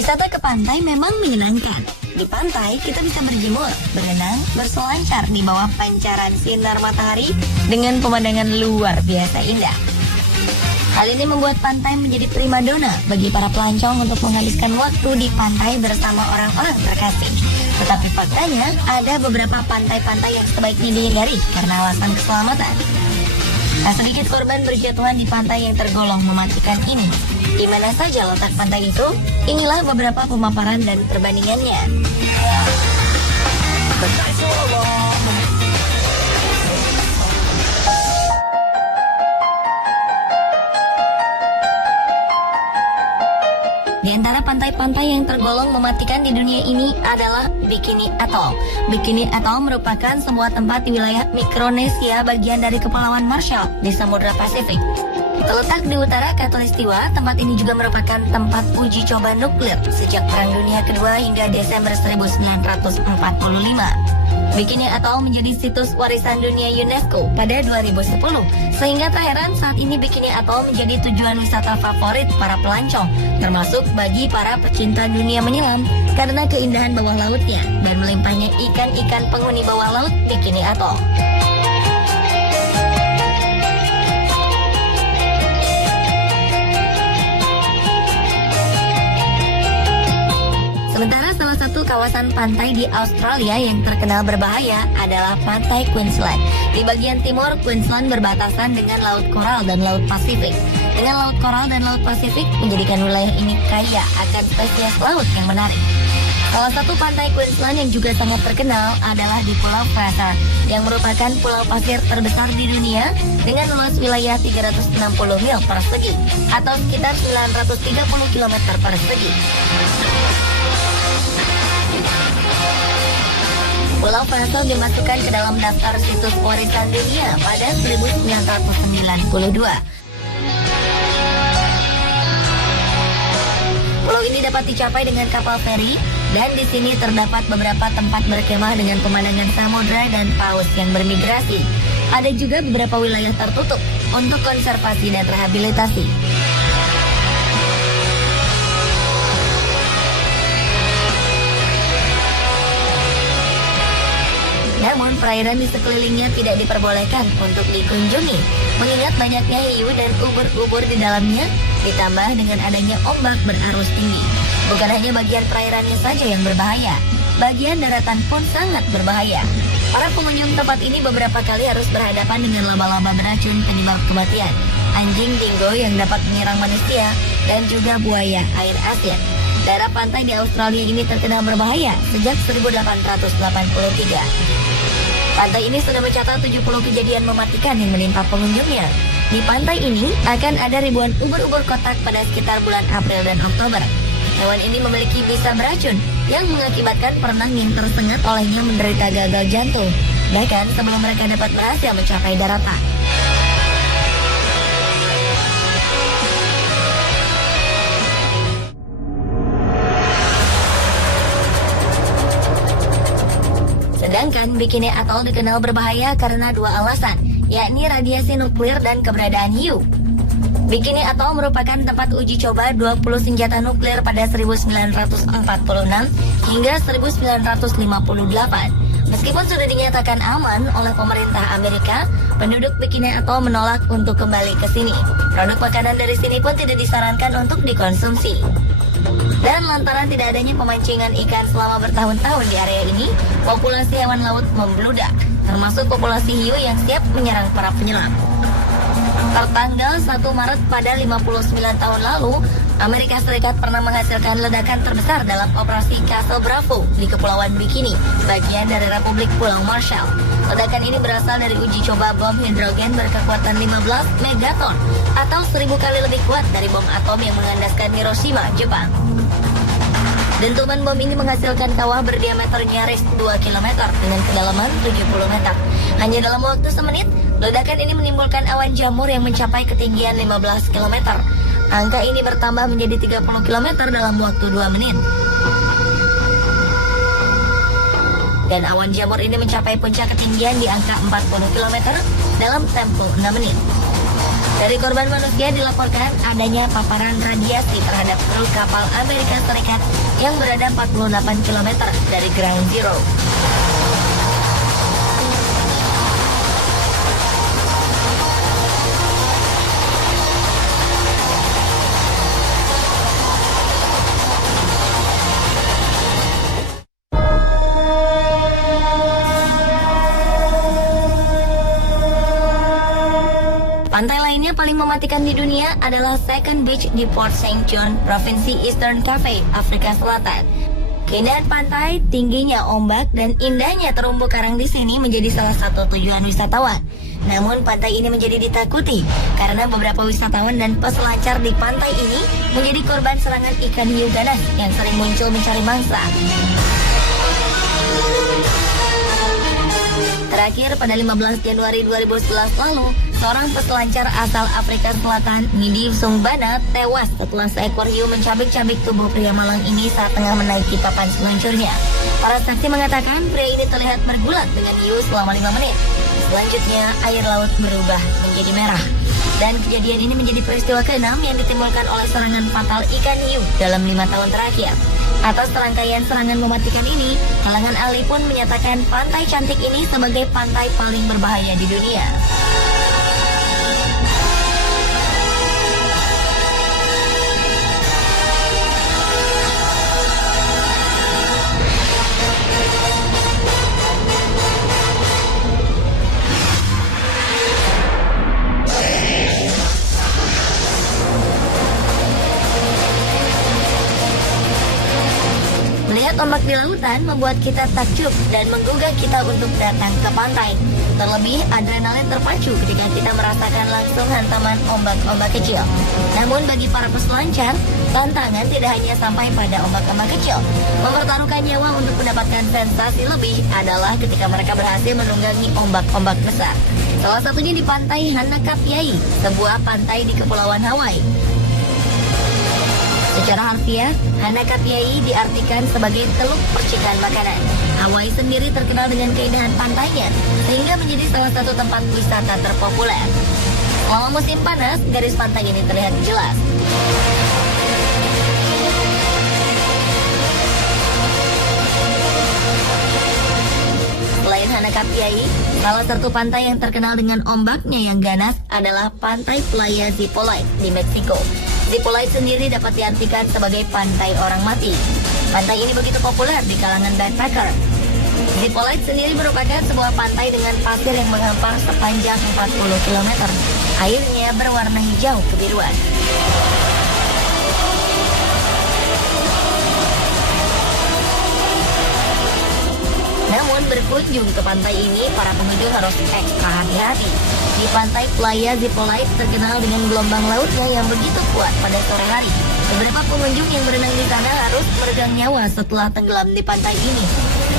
Wisata ke pantai memang menyenangkan. Di pantai, kita bisa berjemur, berenang, berselancar di bawah pancaran sinar matahari dengan pemandangan luar biasa indah. Hal ini membuat pantai menjadi primadona bagi para pelancong untuk menghabiskan waktu di pantai bersama orang-orang terkasih. Tetapi faktanya, ada beberapa pantai-pantai yang sebaiknya dihindari karena alasan keselamatan. Tak sedikit korban berjatuhan di pantai yang tergolong mematikan ini. Di mana saja letak pantai itu? Inilah beberapa pemaparan dan perbandingannya. Di antara pantai-pantai yang tergolong mematikan di dunia ini adalah Bikini Atoll. Bikini Atoll merupakan sebuah tempat di wilayah Mikronesia bagian dari Kepulauan Marshall di Samudra Pasifik. Terletak di utara Khatulistiwa, tempat ini juga merupakan tempat uji coba nuklir sejak Perang Dunia Kedua hingga Desember 1945. Bikini Atoll menjadi situs warisan dunia UNESCO pada 2010, sehingga tak heran saat ini Bikini Atoll menjadi tujuan wisata favorit para pelancong, termasuk bagi para pecinta dunia menyelam karena keindahan bawah lautnya dan melimpahnya ikan-ikan penghuni bawah laut Bikini Atoll. Sementara salah satu kawasan pantai di Australia yang terkenal berbahaya adalah Pantai Queensland. Di bagian timur, Queensland berbatasan dengan Laut Koral dan Laut Pasifik. Dengan Laut Koral dan Laut Pasifik menjadikan wilayah ini kaya akan spesies laut yang menarik. Salah satu pantai Queensland yang juga sangat terkenal adalah di Pulau Fraser, yang merupakan pulau pasir terbesar di dunia dengan luas wilayah 360 mil persegi atau sekitar 930 km persegi. Pulau Fraser dimasukkan ke dalam daftar situs warisan dunia pada 1992. Pulau ini dapat dicapai dengan kapal feri dan di sini terdapat beberapa tempat berkemah dengan pemandangan samudra dan paus yang bermigrasi. Ada juga beberapa wilayah tertutup untuk konservasi dan rehabilitasi. Namun, perairan di sekelilingnya tidak diperbolehkan untuk dikunjungi, mengingat banyaknya hiu dan ubur-ubur di dalamnya, ditambah dengan adanya ombak berarus tinggi. Bukan hanya bagian perairannya saja yang berbahaya, bagian daratan pun sangat berbahaya. Para pengunjung tempat ini beberapa kali harus berhadapan dengan laba-laba beracun penyebab kematian, anjing dingo yang dapat menyerang manusia, dan juga buaya air asin. Daerah pantai di Australia ini terkenal berbahaya sejak 1883. Pantai ini sudah mencatat 70 kejadian mematikan yang menimpa pengunjungnya. Di pantai ini akan ada ribuan ubur-ubur kotak pada sekitar bulan April dan Oktober. Hewan ini memiliki bisa beracun yang mengakibatkan perenang yang tersengat olehnya menderita gagal jantung, bahkan sebelum mereka dapat berhasil mencapai daratan. Sedangkan Bikini Atoll dikenal berbahaya karena dua alasan, yakni radiasi nuklir dan keberadaan hiu. Bikini Atoll merupakan tempat uji coba 20 senjata nuklir pada 1946 hingga 1958. Meskipun sudah dinyatakan aman oleh pemerintah Amerika, penduduk Bikini Atoll menolak untuk kembali ke sini. Produk makanan dari sini pun tidak disarankan untuk dikonsumsi. Dan lantaran tidak adanya pemancingan ikan selama bertahun-tahun di area ini, populasi hewan laut membludak, termasuk populasi hiu yang siap menyerang para penyelam. Tertanggal 1 Maret pada 59 tahun lalu, Amerika Serikat pernah menghasilkan ledakan terbesar dalam operasi Castle Bravo di Kepulauan Bikini, bagian dari Republik Pulau Marshall. Ledakan ini berasal dari uji coba bom hidrogen berkekuatan 15 megaton atau 1000 kali lebih kuat dari bom atom yang mengandaskan Hiroshima, Jepang. Dentuman bom ini menghasilkan kawah berdiameter nyaris 2 km dengan kedalaman 70 meter. Hanya dalam waktu semenit, ledakan ini menimbulkan awan jamur yang mencapai ketinggian 15 km. Angka ini bertambah menjadi 30 km dalam waktu 2 menit. Dan awan jamur ini mencapai puncak ketinggian di angka 40 km dalam tempo 6 menit. Dari korban manusia dilaporkan adanya paparan radiasi terhadap kru kapal Amerika Serikat yang berada 48 km dari Ground Zero. Pantai lainnya paling mematikan di dunia adalah Second Beach di Port Saint John, Provinsi Eastern Cape, Afrika Selatan. Keindahan pantai, tingginya ombak, dan indahnya terumbu karang di sini menjadi salah satu tujuan wisatawan. Namun pantai ini menjadi ditakuti karena beberapa wisatawan dan peselancar di pantai ini menjadi korban serangan ikan hiu ganas yang sering muncul mencari mangsa. Terakhir, pada 15 Januari 2011 lalu, seorang peselancar asal Afrika Selatan, Nidhi Sungbana, tewas setelah seekor hiu mencabik-cabik tubuh pria malang ini saat tengah menaiki papan seluncurnya. Para saksi mengatakan pria ini terlihat bergulat dengan hiu selama 5 menit. Selanjutnya, air laut berubah menjadi merah. Dan kejadian ini menjadi peristiwa ke-6 yang ditimbulkan oleh serangan fatal ikan hiu dalam 5 tahun terakhir. Atas serangkaian serangan mematikan ini, kalangan ahli pun menyatakan pantai cantik ini sebagai pantai paling berbahaya di dunia. Melihat ombak di lautan membuat kita takjub dan menggugah kita untuk datang ke pantai. Terlebih, adrenalin terpacu ketika kita merasakan langsung hantaman ombak-ombak kecil. Namun bagi para peselancar, tantangan tidak hanya sampai pada ombak-ombak kecil. Mempertaruhkan nyawa untuk mendapatkan sensasi lebih adalah ketika mereka berhasil menunggangi ombak-ombak besar. Salah satunya di pantai Hanakapiai, sebuah pantai di Kepulauan Hawaii. Secara harfiah, Hanakapiai diartikan sebagai teluk percikan makanan. Hawaii sendiri terkenal dengan keindahan pantainya, sehingga menjadi salah satu tempat wisata terpopuler. Selama musim panas, garis pantai ini terlihat jelas. Selain Hanakapiai, salah satu pantai yang terkenal dengan ombaknya yang ganas adalah Pantai Playa Zipolite di Meksiko. Zipolite sendiri dapat diartikan sebagai pantai orang mati. Pantai ini begitu populer di kalangan backpacker. Zipolite sendiri merupakan sebuah pantai dengan pasir yang menghampar sepanjang 40 km. Airnya berwarna hijau kebiruan. Namun berkunjung ke pantai ini, para pengunjung harus ekstra hati-hati. Di pantai Playa Zipolite terkenal dengan gelombang lautnya yang begitu kuat pada sore hari. Beberapa pengunjung yang berenang di sana harus meregang nyawa setelah tenggelam di pantai ini.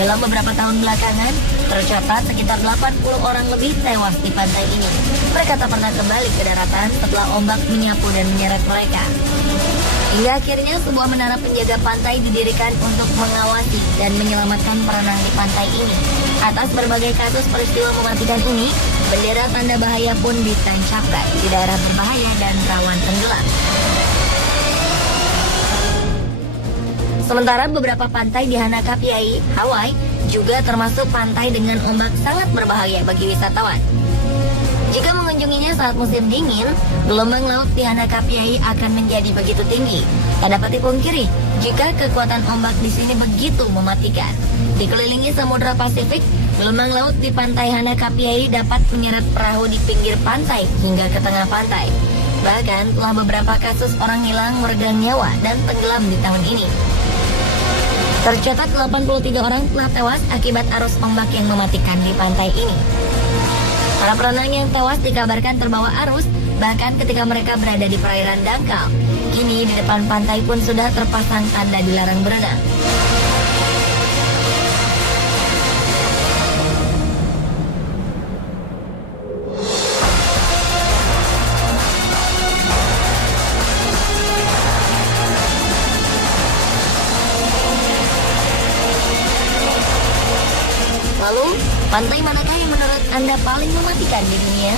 Dalam beberapa tahun belakangan, tercatat sekitar 80 orang lebih tewas di pantai ini. Mereka tak pernah kembali ke daratan setelah ombak menyapu dan menyeret mereka. Hingga akhirnya sebuah menara penjaga pantai didirikan untuk mengawasi dan menyelamatkan perenang di pantai ini. Atas berbagai kasus peristiwa mematikan ini, bendera tanda bahaya pun ditancapkan di daerah berbahaya dan rawan tenggelam. Sementara beberapa pantai di Hanakapiai, Hawaii, juga termasuk pantai dengan ombak sangat berbahaya bagi wisatawan. Jika mengunjunginya saat musim dingin, gelombang laut di Hanakapiai akan menjadi begitu tinggi. Tak dapat dipungkiri, jika kekuatan ombak di sini begitu mematikan. Dikelilingi Samudra Pasifik, gelombang laut di pantai Hanakapiai dapat menyeret perahu di pinggir pantai hingga ke tengah pantai. Bahkan telah beberapa kasus orang hilang, meregang nyawa, dan tenggelam di tahun ini. Tercatat 83 orang telah tewas akibat arus ombak yang mematikan di pantai ini. Para perenang yang tewas dikabarkan terbawa arus, bahkan ketika mereka berada di perairan dangkal. Kini di depan pantai pun sudah terpasang tanda dilarang berenang. Lalu, pantai manakah yang menurut Anda paling mematikan di dunia?